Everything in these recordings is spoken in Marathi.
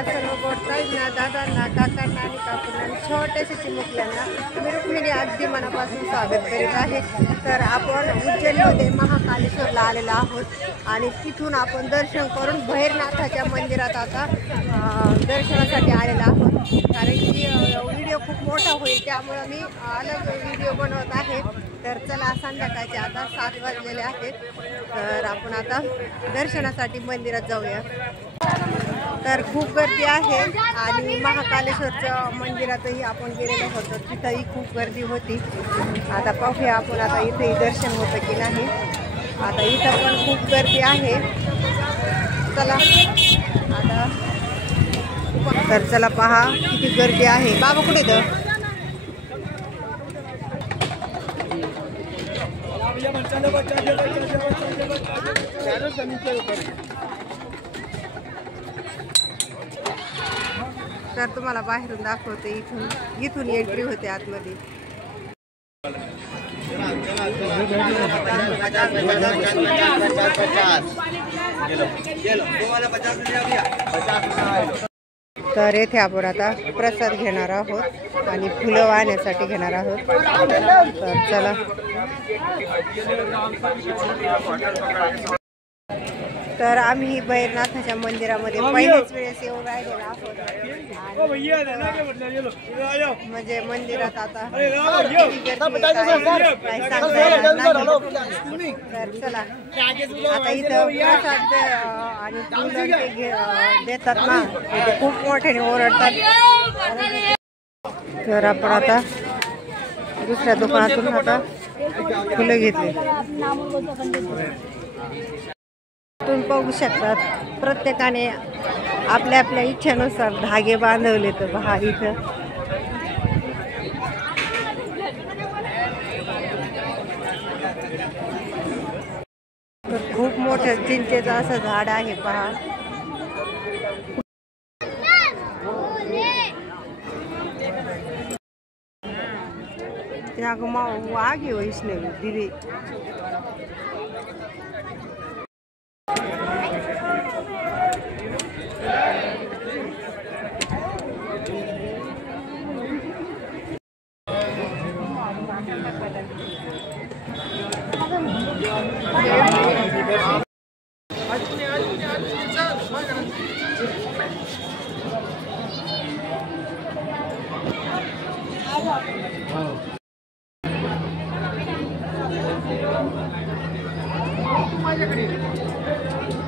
माझ्या सर्व गोडताईंना, दादांना, काकांना आणि काकूंना छोट्याशा चिमुकल्यांना मी रुक्मिणी अगदी मनापासून स्वागत करीत आहे। तर आपण उज्जैनमध्ये महाकालेश्वरला आलेलो आहोत आणि तिथून आपण दर्शन करून भैरनाथाच्या मंदिरात आता दर्शनासाठी आलेलो आहोत। कारण की व्हिडिओ खूप मोठा होईल त्यामुळे मी अलग व्हिडिओ बनवत आहे। तर चला संध्याकाळचे आता 7 वाजलेले आहेत। तर आपण आता दर्शनासाठी मंदिरात जाऊया। तर खूप गर्दी आहे आणि महाकालेश्वरच्या मंदिरातही आपण गेलेलो होतो, तिथंही खूप गर्दी होती। आता पाहूया आपण आता इथेही दर्शन होतं की नाही। आता इथं पण खूप गर्दी आहे। चला आता तर चला पहा किती गर्दी आहे। बाबा कुठे तर तर तुम्हाला बाहेरून दाखवते। इथून एंट्री होते आतमध्ये। तर येथे आपण आता प्रसाद घेणार आहोत आणि फुलं वाहण्यासाठी घेणार आहोत। तर चला तर आम्ही भैरनाथाच्या मंदिरामध्ये पहिल्याच वेळेस येऊन राहिलेलो आहोत। म्हणजे मंदिरात आता तर चला आता इथं प्रसाद आणि फुलं देतात ना, ते खूप मोठ्याने ओरडतात। तर आपण आता दुसऱ्या दुकानातून आता फुलं घेतली। तुम्ही पाहू शकतात प्रत्येकाने आपल्या आपल्या इच्छेनुसार धागे बांधवले। तर पहा इथं तर खूप मोठं चिंचेचं असं झाड आहे पहा। त्याग वाघे वैष्णवी दिवे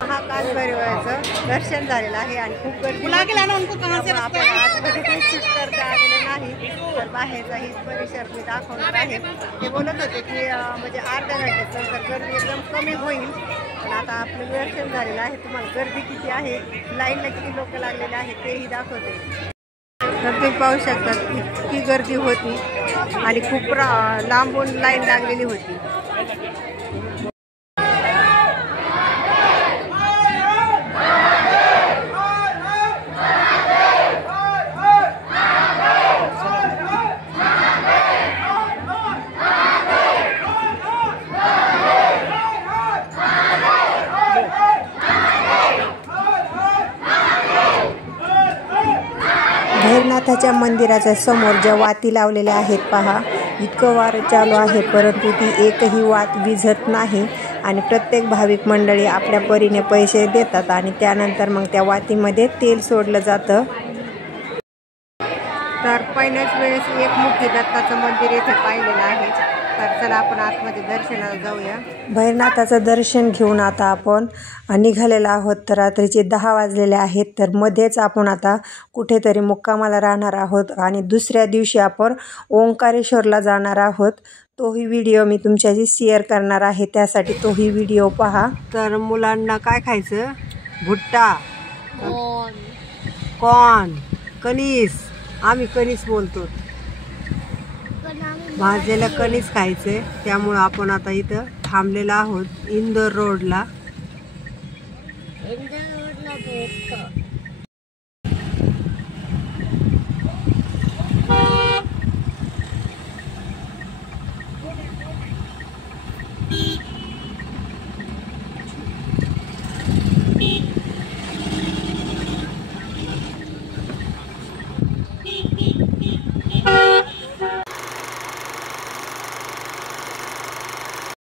महाकाल भैरवाचं दर्शन झालेलं आहे आणि खूप गर्दी आपण आतमध्ये काही शूट करता आलेलं नाही। तर बाहेरचा ही परिसर मी दाखवणार आहे। ते बोलत होते की म्हणजे अर्ध्या घंट्यात तर गर्दी एकदम कमी होईल। पण आता आपलं दर्शन झालेलं आहे। तुम्हाला गर्दी किती आहे, लाईनला किती लोक लागलेले आहेत तेही दाखवते। तर तुम्ही पाहू शकता इतकी गर्दी होती आणि खूप लांबून लाईन लागलेली होती। भैरनाथाच्या मंदिराच्या समोर ज्या वाती लावलेल्या आहेत पहा, इतकं वारं चालू आहे परंतु ती एकही वात विझत नाही आणि प्रत्येक भाविक मंडळी आपल्या परीने पैसे देतात आणि त्यानंतर मग त्या वातीमध्ये तेल सोडलं जातं। तर पहिल्याच वेळेस एकमुखी दत्ताचं मंदिर येथे पाहिलेलं आहे। तर चला आपण आतमध्ये दर्शनाला जाऊया। भैरनाथाचं दर्शन घेऊन आता आपण निघालेलो आहोत। तर रात्रीचे 10 वाजलेले आहेत। तर मध्येच आपण आता कुठेतरी मुक्कामाला राहणार आहोत आणि दुसऱ्या दिवशी आपण ओंकारेश्वरला जाणार आहोत। तोही व्हिडिओ मी तुमच्याशी शेअर करणार आहे, त्यासाठी तोही व्हिडिओ पहा। तर मुलांना काय खायचं? भुट्टा, कॉर्न, कणीस, आम्ही कणीस बोलतो, भाजलेलं कणीस खायचंय। त्यामुळे आपण आता इथं थांबलेलो आहोत इंदोर रोडला।